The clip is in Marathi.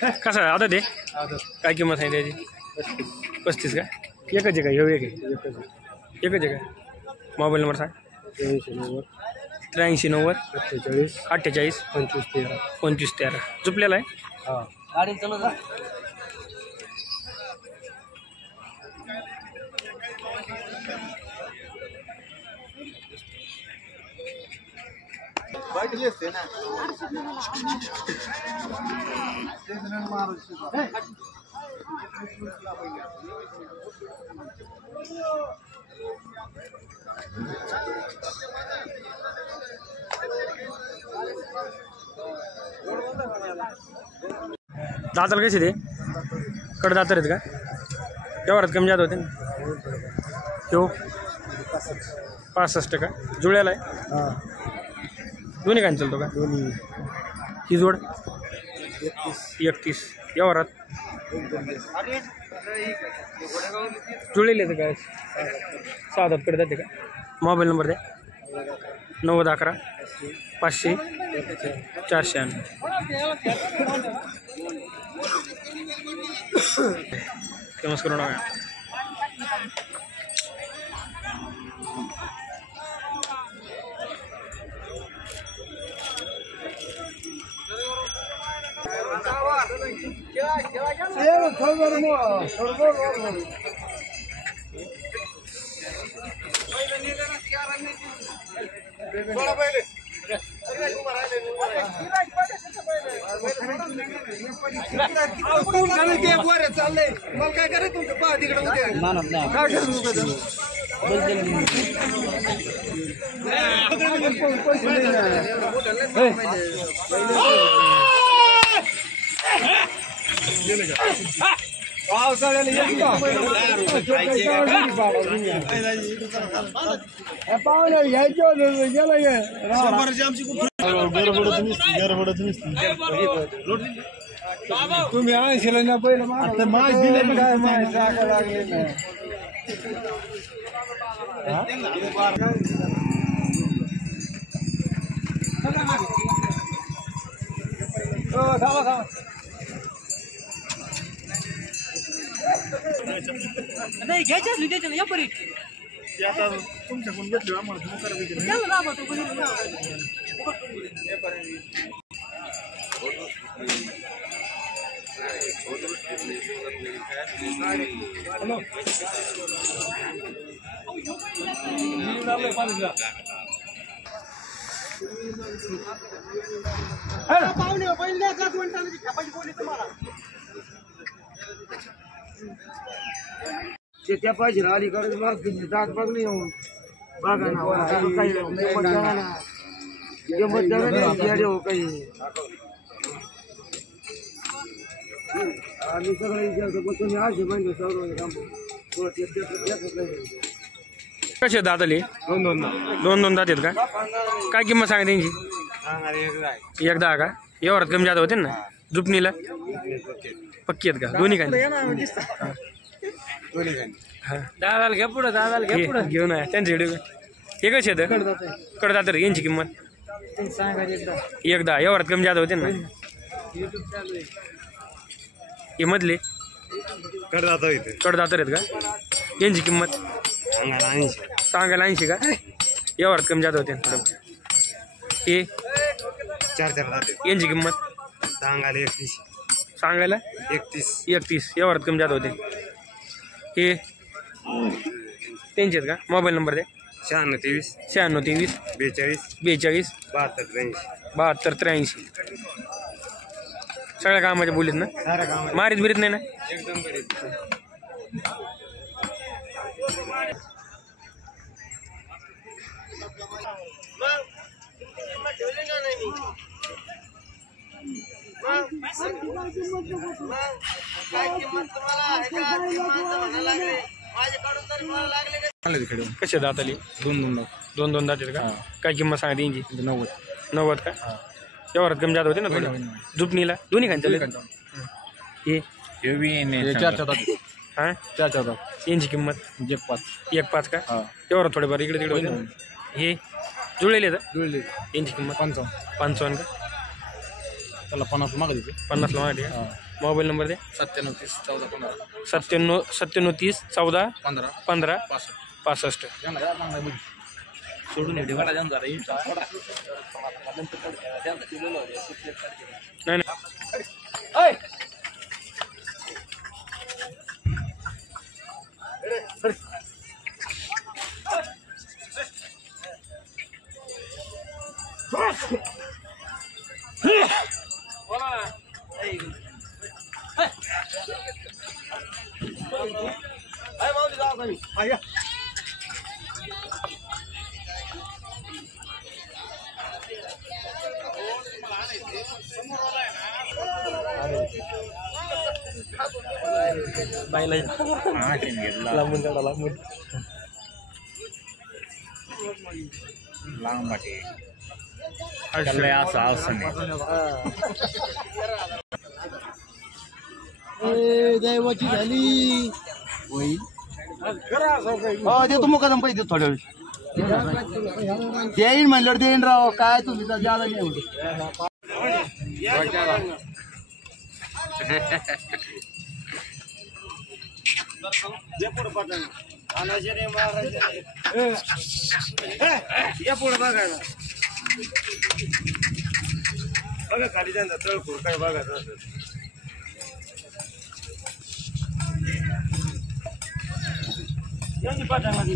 कसं आता ते काय किंमत आहे त्याची 35 का एकच आहे का ह्यो एक आहे एकच आहे का मोबाईल नंबर सांग 83 90 48 25 13 झुपलेला आहे गाडी चालवत दाताला कसे ते कडदातर आहेत का व्यवहारात कमी जात होते ना तो 65 का जुळ्याला आहे दोन्ही काय चालतो का ही जोड 31 व्यवहारात जुळलेले आहेत काय 6 कडे जाते का मोबाईल नंबर द्या 9011 500 498 नमस्कार नका काय करायचं तुमचं पहा तिकडे पाहुणे घ्यायचे तुम्ही आणशील ना पहिलं माय दिले काय माय जागा लागले ना नाही घ्यायच्याच द्यायचं ना या परी आता तुमच्याकडून घेतलं आम्हाला पाहुणे पहिले छापाची बोली तुम्हाला त्या पाहिजे अलीकडे दात बघणे येऊन बघा ना काही काही आम्ही सगळं विचारतो पण तुम्ही असे म्हणजे सर्व कसे दाताले दोन दात आहेत का काय किंमत सांगा त्यांची एकदा का व्यवहारात कमी जात होते ना जुपणीला पक्की आहेत का दोन्ही काय दादाला घ्या पुढं दादाला घ्या पुढं घेऊन आहे त्यांच्या एकच येतं कडदात यांची किंमत एकदा व्यवहारात कमी जात होते ना हे मधले कडदात आहेत का यांची किंमत सांगायला 80 का व्यवहारात कमी जात होते हे 4 यांची किंमत सांगायला 31 व्यवहारात कमी जात होते हे त्यांचे आहेत का मोबाईल नंबर द्या 96 23 42 72 83 सगळ्या कामाच्या बोलीत ना मारीत बिरीत नाही ना एकदम कसे दात आली दोन दात आहेत का काय किंमत सांगा यांची 90 का व्यवहारात कमी जात होते ना थोडं जुपणीला दोन्ही खांचे हे 4 यांची किंमत 1.5 का व्यवहारात थोडेफार इकडे तिकडे होते हे जुळलेले यांची किंमत 55 का त्याला 50 ला मागते 50 ला मागते मोबाईल नंबर द्या. 97 30 14 15 97 30 14 15 15 65 65. सोडून येते मला जाऊन जरा नाही नाही बाईला लांबून काढा लांबून लांब वाटे दैवाची झाली होईल. देतो मुकादम पैसे थोड्या वेळ देईन म्हणल्यावर देईन राव. काय तुम्ही ज्यादा नाही होत. पुढे बघायला बघा खाली त्यांचा तळखोर काय बघायचं असं. पाठामध्ये